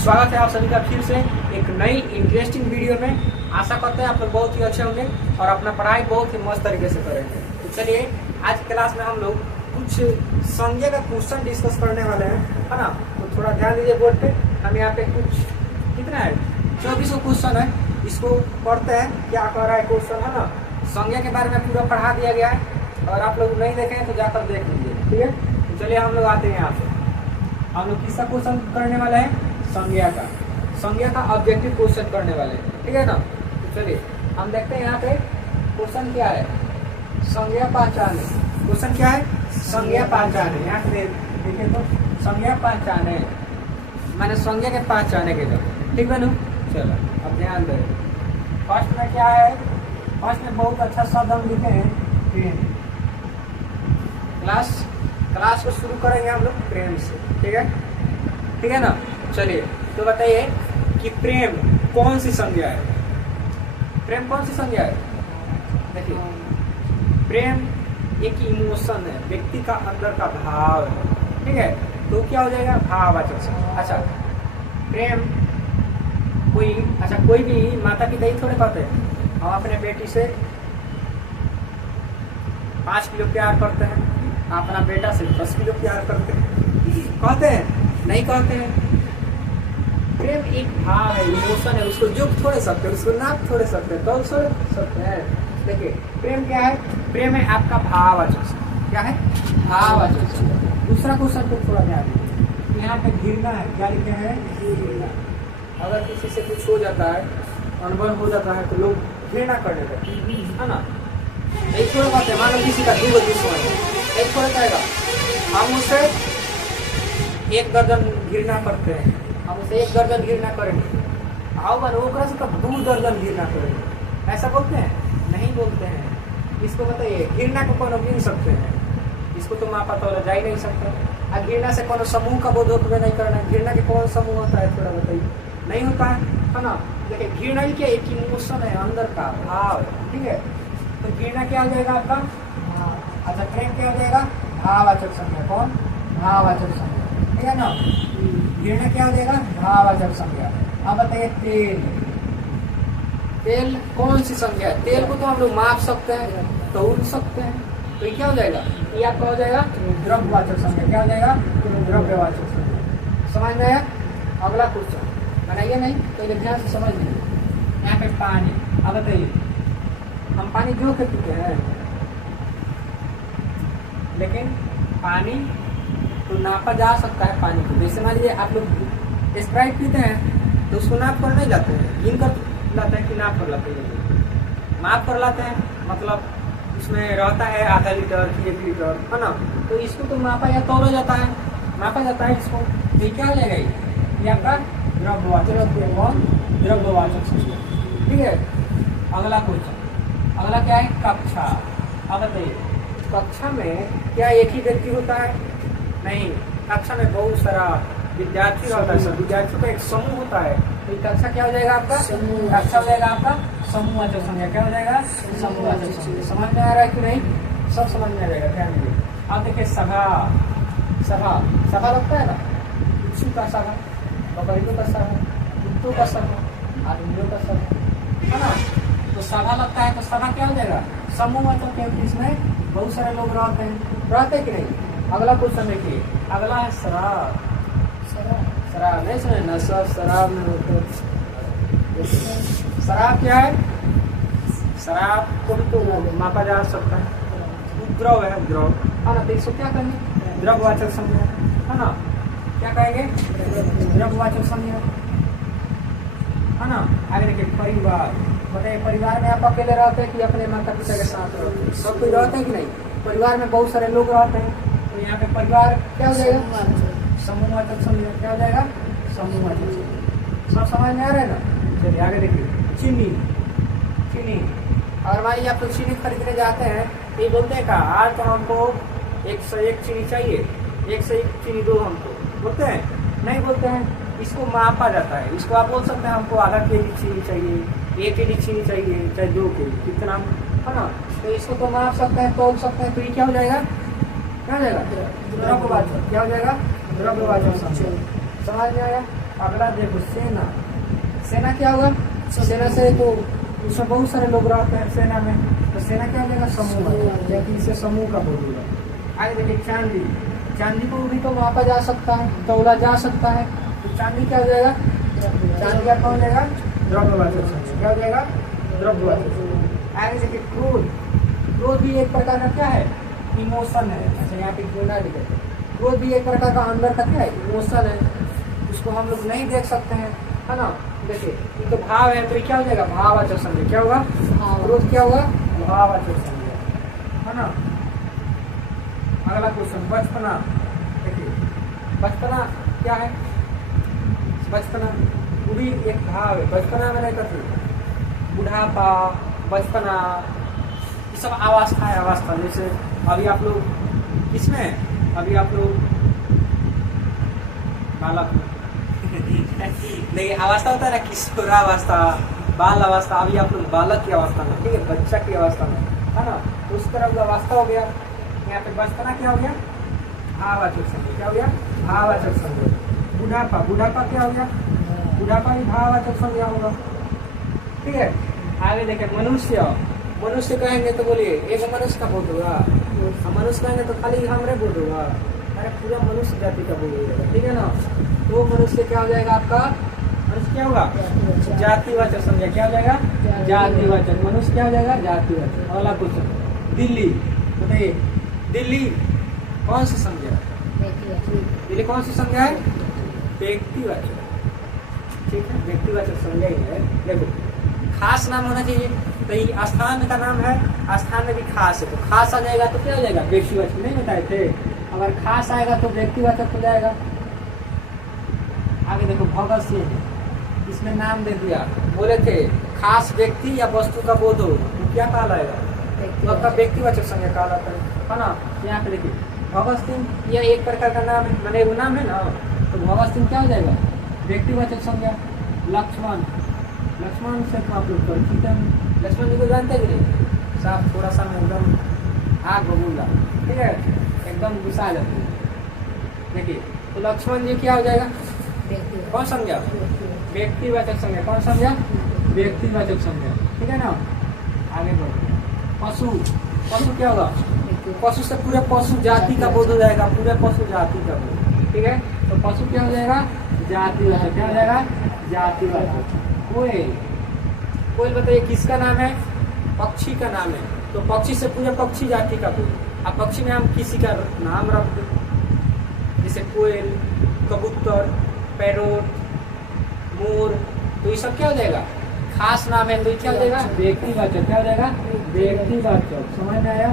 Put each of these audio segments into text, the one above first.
स्वागत है आप सभी का फिर से एक नई इंटरेस्टिंग वीडियो में। आशा करते हैं आप लोग बहुत ही अच्छे होंगे और अपना पढ़ाई बहुत ही मस्त तरीके से करेंगे। तो चलिए आज क्लास में हम लोग कुछ संज्ञा का क्वेश्चन डिस्कस करने वाले हैं, है ना। तो थोड़ा ध्यान दीजिए बोर्ड पे। हम यहाँ पे कुछ कितना है 24 क्वेश्चन है, इसको पढ़ते हैं क्या कह रहा है क्वेश्चन, है ना। संज्ञा के बारे में पूरा पढ़ा दिया गया है और आप लोग नहीं देखें तो जाकर देख लीजिए, ठीक है। तो चलिए हम लोग आते हैं यहाँ पे। हम लोग किसका क्वेश्चन करने वाले हैं? संज्ञा का ऑब्जेक्टिव क्वेश्चन करने वाले हैं, ठीक है ना। तो चलिए हम देखते हैं यहाँ पे क्वेश्चन क्या है। संज्ञा पहचाने। क्वेश्चन क्या है? संज्ञा पहचाने। यहाँ पे देखिए तो संज्ञा पहचाने मैंने संज्ञा के पहचाने के लिए, ठीक है ना। चलो अब ध्यान दें। फर्स्ट में क्या है? फर्स्ट में बहुत अच्छा शब्द हम लिखे हैं प्रेम। क्लास को शुरू करेंगे हम लोग प्रेम से, ठीक है ना। चलिए तो बताइए कि प्रेम कौन सी संज्ञा है? प्रेम कौन सी संज्ञा है? देखिए प्रेम एक इमोशन है, व्यक्ति का अंदर का भाव है, ठीक है। तो क्या हो जाएगा? भाववाचक संज्ञा। अच्छा प्रेम कोई भी माता पिता ही थोड़े कहते हैं हम अपने बेटी से 5 किलो प्यार करते हैं, अपना बेटा से 10 किलो प्यार करते हैं, कहते हैं? नहीं कहते हैं। प्रेम एक भाव है, इमोशन है, उसको जुग थोड़े सकते हैं, उसको नाप थोड़े सकते हैं, तोल सकते हैं। देखिए प्रेम क्या है? प्रेम है आपका भाववाचक। क्या है? भाववाचक। दूसरा क्वेश्चन को थोड़ा ध्यान दीजिए। यहाँ पे घृणा है, क्या लिखे हैं? घृणा। अगर किसी से कुछ हो जाता है, अनबन हो जाता है तो लोग घृणा करने लगते हैं, है ना। एक थोड़ा बात है, मान लो किसी का 2 दुश्मन है, एक थोड़ा कहेगा हम उसे 1 दर्जन घृणा करते हैं, हम उसे 1 दर्जन घृणा करेंगे, आओ ओकरा से तब 2 दर्जन घृणा करेंगे। ऐसा बोलते हैं? नहीं बोलते हैं। इसको बताइए घृणा को कौन गिन सकते हैं? इसको तो मापा तो जा ही नहीं सकता। घृणा से कौन समूह का बोध नहीं करना है। घृणा के कौन समूह होता है थोड़ा बताइए? नहीं होता है ना। देखिए घृणा ही क्या एक इमोशन है, अंदर का भाव, ठीक है। तो घृणा क्या हो जाएगा आपका? अच्छा प्रेम क्या हो जाएगा? भाववाचक संज्ञा। कौन? भाववाचक संज्ञा, ठीक है ना। घृणा क्या हो जाएगा? भाववाचक संज्ञा। अब बताइए तेल कौन सी संज्ञा है? तेल को तो हम लोग माप सकते हैं, तौल सकते हैं, तो ये क्या हो जाएगा? ये आपका हो जाएगा द्रव्यवाचक संज्ञा। क्या हो जाएगा? द्रव्यवाचक संज्ञा। समझ में आया? अगला क्वेश्चन बनाइए, नहीं पहले ध्यान से समझ लीजिए। यहाँ पे पानी। अब बताइए हम पानी जो के पीते हैं, लेकिन पानी तो नापा जा सकता है पानी को। जैसे मान लीजिए आप लोग स्प्राइट पीते हैं तो उसको नाप कर नहीं लाते हैं, गिन कर लाते हैं कि नाप कर लाते हैं? माप कर लाते हैं, मतलब उसमें रहता है आधा लीटर कि 1 लीटर, है ना। तो इसको तो मापा या तौला जाता है, मापा जाता है इसको। तो ये क्या हो जाएगा? ये आपका द्रव्यवाचक संज्ञा, ठीक है। अगला क्वेश्चन, अगला क्या है? कक्षा। अब बताइए कक्षा में क्या एक ही व्यक्ति होता है? नहीं, कक्षा में बहुत सारा विद्यार्थी रहता है, सब विद्यार्थियों का एक समूह होता है। तो कक्षा क्या हो जाएगा आपका? कक्षा हो जाएगा आपका समूहवाचक संज्ञा। क्या हो जाएगा? समूहवाचक संज्ञा। समझ में आ रहा है कि नहीं? सब समझ में आ जाएगा, ध्यान दीजिए। अब देखिए सभा लगता है ना, इच्छुक का सभा, बकरियों का सभा, कुत्तों का सभा, आदमियों का सभा, है ना। तो सभा लगता है तो सभा क्या हो जाएगा? समूहवाचक है, इसमें बहुत सारे लोग रहते कि नहीं। अगला क्वेश्चन देखिए, अगला है शराब। शराब नहीं सुने ना? शराब में शराब क्या है? शराब को भी तो मापा जा सकता है, द्रव है, द्रव, है ना। तो इसको क्या कहेंगे? द्रव्यवाचक संज्ञा, है ना। क्या कहेंगे? द्रव्यवाचक संज्ञा, है ना। आगे देखिए परिवार। बताइए परिवार में आप अकेले रहते हैं कि अपने माता पिता के साथ रहते हैं? सब कोई रहते हैं कि नहीं? परिवार में बहुत सारे लोग रहते हैं, तो यहाँ पे परिवार क्या हो जाएगा? समूहवाचक संज्ञा। क्या हो जाएगा? समूहवाचक संज्ञा। सब समझ में आ रहा है ना। चलिए आगे देखिए चीनी। और मान लीजिए आप लोग चीनी खरीदने जाते हैं तो ये बोलते हैं का आज तो हमको 1 से 1 चीनी चाहिए, 1 से 1 चीनी दो हमको, बोलते हैं? नहीं बोलते हैं। इसको मापा जाता है। इसको आप बोल सकते हैं हमको आधा केजी चीनी चाहिए, 1 केजी चीनी चाहिए, चाहे 2 केजी, कितना, है ना। तो इसको तो माप सकते हैं, तोल सकते हैं। तो ये क्या हो जाएगा? क्या हो जाएगा? द्रव्यवाचक। क्या हो जाएगा? द्रव्यवाचक संज्ञा। समझ में आया? अगला देखो सेना। सेना क्या होगा? सेना से तो उसमें बहुत सारे लोग रहते हैं सेना में, तो सेना क्या हो जाएगा? समूह, क्योंकि इसे समूह का बोल होगा। आगे देखिए चांदी। चांदी को भी तो मापा जा सकता है, तौला जा सकता है, तो चांदी क्या हो जाएगा? चांदी क्या हो जाएगा? द्रव्यवाचक संज्ञा। क्या हो जाएगा? द्रव्यवाचक संज्ञा। आगे देखिए क्रोध। क्रोध भी एक प्रकार का क्या है? इमोशन है। अच्छा यहाँ पे गुना लिखे, क्रोध भी एक प्रकार का अंदर का क्या है? इमोशन है। उसको हम लोग नहीं देख सकते हैं, है ना। देखिए ये तो भाव है, तो क्या हो जाएगा? भाववाचक संज्ञा। क्या होगा? क्रोध क्या होगा? भाववाचक संज्ञा, है ना। अगला क्वेश्चन बचपना। देखिए बचपना क्या है? बचपना वो भी एक भाव है। बचपना में नहीं करते, बुढ़ापा, बचपना, ये सब अवस्था है। अवस्था जैसे अभी आप लोग किसमें? अभी आप लोग बालक देखिए अवस्था होता है ना, किशोरावस्था, बाल अवस्था। अभी आप लोग बालक की अवस्था में, ठीक है, बच्चा की अवस्था में, है ना। उस तरह का अवस्था हो गया। यहाँ पे बचपना क्या हो गया? भाववाचक संज्ञा। क्या हो गया? भाववाचक संज्ञा। बुढ़ापा, बुढ़ापा क्या हो गया? बुढ़ापा भी भाववाचक संज्ञा होगा, ठीक है। आगे देखें मनुष्य। मनुष्य कहेंगे तो बोलिए एक मनुष्य का बोध होगा। मनुष्य कहेंगे तो खाली हमरे बोध होगा, अरे पूरा मनुष्य जाति का बोध होगा, ठीक है ना। तो मनुष्य क्या हो जाएगा आपका? मनुष्य क्या होगा? जातिवाचक संज्ञा। क्या हो जाएगा? जातिवाचक। मनुष्य क्या हो जाएगा? जातिवाचक। अगला क्वेश्चन दिल्ली। बताइए दिल्ली कौन सी संज्ञा? दिल्ली कौन सी संज्ञा है? व्यक्तिवाचक, ठीक है, व्यक्तिवाचक संज्ञा ही है। देखो खास नाम होना चाहिए, तो ये स्थान का नाम है, स्थान में भी खास है, तो खास आ जाएगा तो क्या हो जाएगा? व्यक्तिवाचक। नहीं बताए थे, अगर खास आएगा तो व्यक्तिवाचक हो जाएगा। आगे देखो भगत सिंह, इसमें नाम दे दिया, बोले थे खास व्यक्ति या वस्तु का बोध हो तो क्या कहलाएगा? तो आपका व्यक्तिवाचक संज्ञा कहलाता है ना। यहाँ पे देखिए भगत सिंह यह एक प्रकार का नाम है, मैंने वो नाम है ना, तो भगत सिंह क्या हो जाएगा? व्यक्तिवाचक संज्ञा। लक्ष्मण, लक्ष्मण से तो आप लोग परिचित हैं, लक्ष्मण जी को जानते हैं कि नहीं? साफ थोड़ा सा मैं एकदम आग बबूला, ठीक है, एकदम गुस्सा जाती है। देखिए तो लक्ष्मण जी क्या हो जाएगा? कौन संज्ञा? व्यक्तिवाचक संज्ञा। कौन संज्ञा? व्यक्तिवाचक संज्ञा, ठीक है ना। आगे बढ़ो पशु। पशु क्या होगा? पशु से पूरे पशु जाति का बोध हो जाएगा, पूरे पशु जाति का बोध, ठीक है। तो पशु क्या हो जाएगा? जातिवाचक। क्या हो जाएगा? जातिवाचक। कोयल, कोयल बताइए किसका नाम है? पक्षी का नाम है, तो पक्षी से पूरे पक्षी जाति का बोध। अब पक्षी में हम किसी का नाम रख दो, जैसे कोयल, कबूतर, पैरोट, मोर, तो ये सब क्या हो जाएगा? खास नाम है, तो क्या हो जाएगा? व्यक्तिवाचक। क्या हो जाएगा? व्यक्तिवाचक। समझ में आया?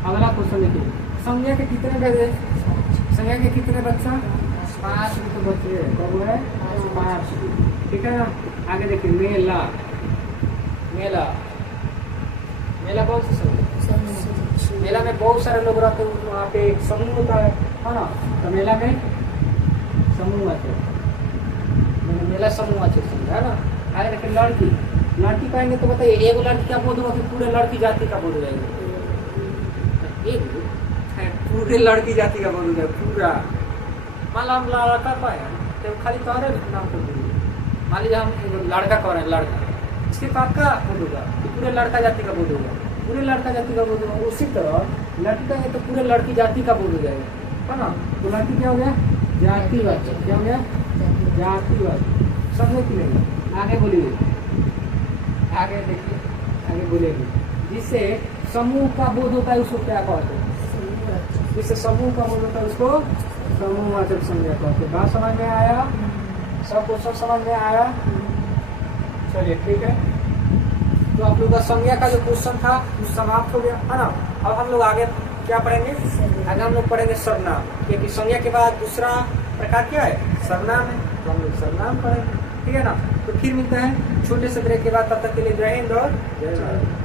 अगला क्वेश्चन देखिए संज्ञा के कितने बचे? संज्ञा के कितने बच्चा? 5 तो बचे। कब है? 5, ठीक है ना। आगे देखिए मेला। मेला, मेला कौन सी संज्ञा? मेला में बहुत सारे लोग रहते हैं, वहाँ पे एक समूह होता है ना, तो मेला में समूहवाचक, मेला समूहवाचक संज्ञा है ना। आगे देखिए लड़की। लड़की कहेंगे तो बताइए एक लड़की का बोध होगा कि पूरे लड़की जाति का बोध हो जाएगा? पूरे लड़की जाति का बोध हो जाएगा पूरा। मान लो हम लड़का का है तो खाली तोहरे नाम को बोलिए, मान लीजिए हम लड़का कह रहे हैं, लड़का, इसके बाद का बोध होगा कि पूरे लड़का जाति का बोध होगा, पूरे लड़का जाति का बोध होगा। उसी तरह लड़की कहेंगे तो पूरे लड़की जाति का बोध हो जाएगा, है ना। तो लड़की क्या हो गया? जातिवाचक। क्या हो गया? जातिवाचक। समझे कि नहीं? आगे बोलिए, आगे देखिए, आगे बोलेंगे। जिससे समूह का बोध होता है उसको क्या कहते हैं? जिससे समूह का बोध होता है उसको समूहवाचक संज्ञा कहते हैं। बात समझ में आया? सब क्वेश्चन समझ में आया? चलिए ठीक है। तो आप लोग का संज्ञा का जो क्वेश्चन था वो समाप्त हो गया, है ना। अब हम लोग आगे क्या पढ़ेंगे? आगे हम लोग पढ़ेंगे सर्वनाम, क्योंकि संज्ञा के बाद दूसरा प्रकार क्या है? सर्वनाम है, तो हम लोग सर्वनाम पढ़ेंगे, ठीक है ना। तो फिर मिलता है छोटे से ब्रेक के बाद, तब तक के लिए जय हिंद और जय भारत।